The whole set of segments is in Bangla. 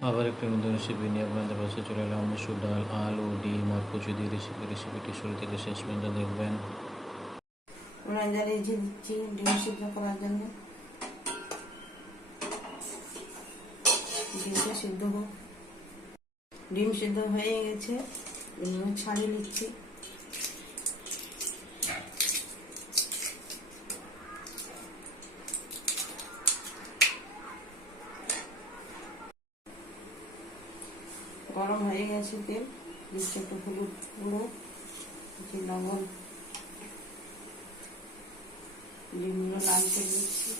আবার একটি নতুন রেসিপি নিয়ে আপনাদের পাশে চলে এলাম। মসুর ডাল, আলু, ডিম আর কচু দিয়ে রেসিপি রেসিপিটি শুরু থেকে শেষ পর্যন্ত দেখবেন। ডিম সিদ্ধ ডিমটা সিদ্ধ ডিম সিদ্ধ হয়ে গেছে ছাড়িয়ে নিচ্ছি। গরম হয়ে গেছে তেল। দিচ্ছি একটু হলুদ গুঁড়ো দিচ্ছি লবণ ডিমগুলো লাল করে দিচ্ছি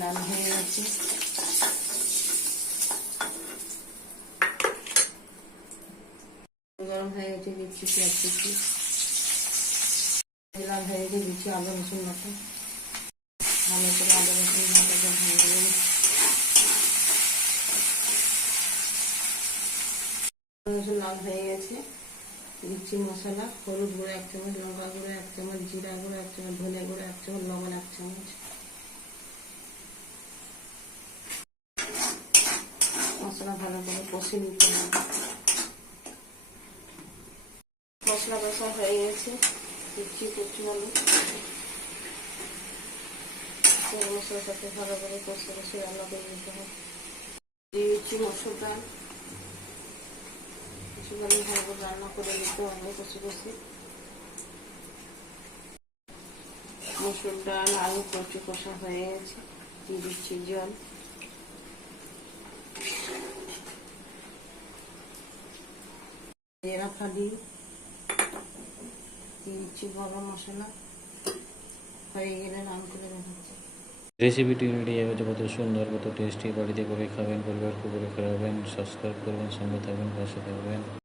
লাল হয়ে গেছে। গরম হয়ে গেছে দিচ্ছি পেঁয়াজ কুচি। হয়ে গেছে দিচ্ছি আদা রসুন রসুন বাটাটা রসুন লাল হয়ে গেছে। দিচ্ছি মশলা, হলুদ গুঁড়ো এক চামচ, লঙ্কা গুঁড়ো এক চামচ, জিরা গুঁড়ো এক চামচ ধনে গুঁড়ো এক চামচ, লবণ এক চামচ। মশলা ভালো করে কষে নিতে হবে। মশলা কষা হয়ে গেছে। দিচ্ছি কচু আলু মশলার সাথে ভালো করে কষে কষে রান্না করে নিতে হবে দিয়ে দিচ্ছি মসুর ডাল সেখানে ভালো করে রান্না করে নিতে হবে কষে কষে। মসুর ডাল আলু কচু কষা হয়ে গেছে, দিয়ে দিচ্ছি জল। এরা ফালি দিয়ে দিচ্ছি হয়ে রেসিপিটি যাবে কত সুন্দর, কত টেস্টি বাড়িতে করে খাবেন পরিবারকে করে খাওয়াবেন সাবস্ক্রাইব করবেন, সঙ্গে থাকবেন, পাশে থাকবেন।